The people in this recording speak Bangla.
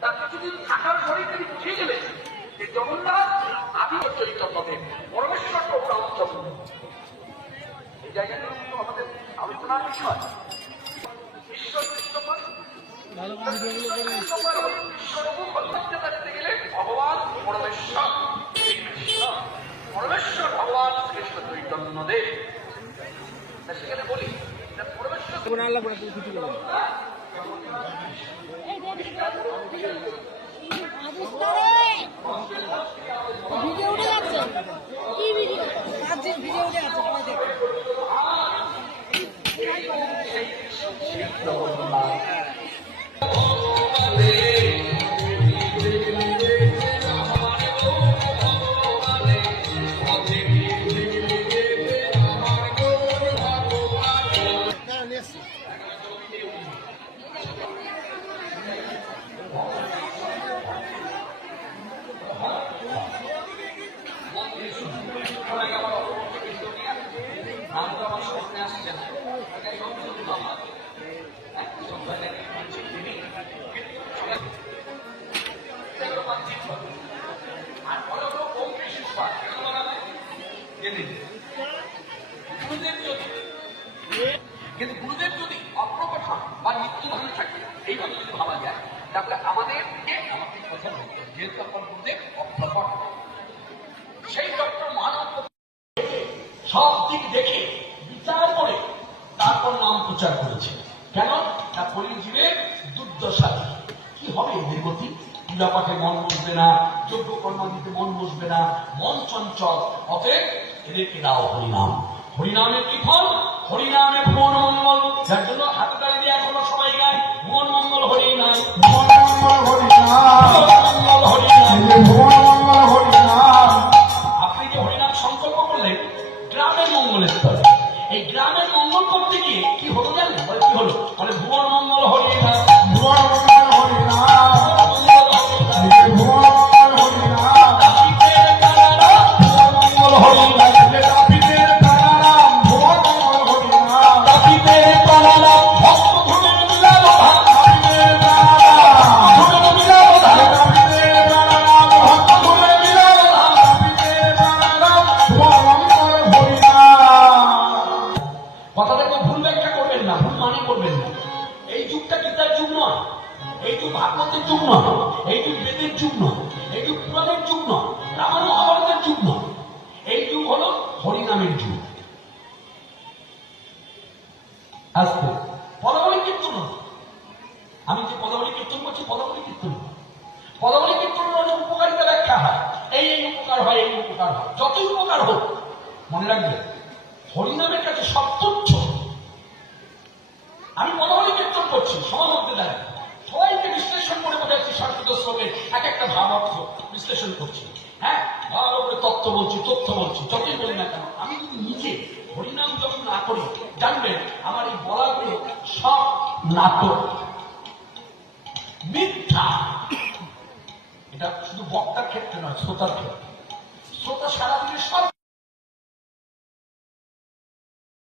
তার কিছুদিন থাকার পরে তিনি বুঝে গেলেন যে জগন্নাথ আদি চৈতন্যদেব পরমেশ্বর প্রভু রামচন্দ্র। এই জায়গাটা কিন্তু আমাদের আলোচনার বিষয়। ঈশ্বর কৃষ্ণপাল দেখতে গেলে ভগবান পরমেশ্বর পরমেশ্বর ভগবান কৃষ্ণ চৈতন্যদেব। সেখানে বলি পরমেশ্বর ভিডিও উঠে যাচ্ছে, কি ভিডিও? আজকের ভিডিও উঠে আছে, কিন্তু গুরুদেব যদি অপ্রকট হন বা মৃত্যুধারী থাকে এইভাবে যদি ভাবা যায় তাহলে আমাদেরকে আমাদের কথা বলতে যেহেতু আপনার গুরুদেব অপ্রকট সেই ডক্টর মহানন্দ সব দিক দেখে বিচার করে তারপর নাম প্রচার করেছে। কেন না কলিযুগের দুর্দশা কি হবে এদের গতি? পূজা পাঠে মন বসবে না, যজ্ঞ কর্মাদিতে মন বসবে না, মন চঞ্চল। অতএব এদেরকে দাও হরিনাম। হরিনামের কি ফল? হরিনামে ভুবন মঙ্গল। যার জন্য হাতে তালি দিয়ে এখনো সবাই গায় ভুবন মঙ্গল হরিনাম, ভুবন মঙ্গল হরিনাম, মঙ্গল হরিনাম, ভুবন মঙ্গল হরিনাম। আপনি যে হরিনাম সংকল্প করলেন গ্রামের মঙ্গলের স্তরে, এই গ্রামের মঙ্গল করতে গিয়ে কি হলো জানেন? বলে কি হলো? বলে ভুবন মঙ্গল হরিনাম, ভুবন মঙ্গল হরিনাম, ভুবন মঙ্গল হরিনাম, মঙ্গল হরিনাম, ভাগবতের যুগ নয়, এই যুগ বেদের যুগ নয়, এই যুগ পুরাণের যুগ নয়, রামায়ণ মহাভারতের যুগ নয়, এই যুগ হলো হরিনামের যুগ। আজকে পদাবলী কীর্তন, আমি যে পদাবলী কীর্তন করছি পদাবলী কীর্তন, পদাবলী কীর্তনের অনেক উপকারিতা ব্যাখ্যা হয়। এই উপকার হয়, এই উপকার হয়, যতই উপকার হোক মনে রাখবে হরিনামের কাছে সব তুচ্ছ। আমি পদাবলী কীর্তন করছি সবার মধ্যে দাঁড়িয়ে সবাইকে বিশ্লেষণ করে বোঝাচ্ছি, সংস্কৃত শ্লোকের এক একটা ভাব অর্থ বিশ্লেষণ করছি। হ্যাঁ, ভালো করে তথ্য বলছি, তথ্য বলছি, যতই বলি না কেন আমি যদি নিজে হরিনাম যখন না করি জানবেন আমার এই বলাগুলো সব নাটক, মিথ্যা। এটা শুধু বক্তার ক্ষেত্রে নয়, শ্রোতার ক্ষেত্রে। শ্রোতা সারাদিনে সব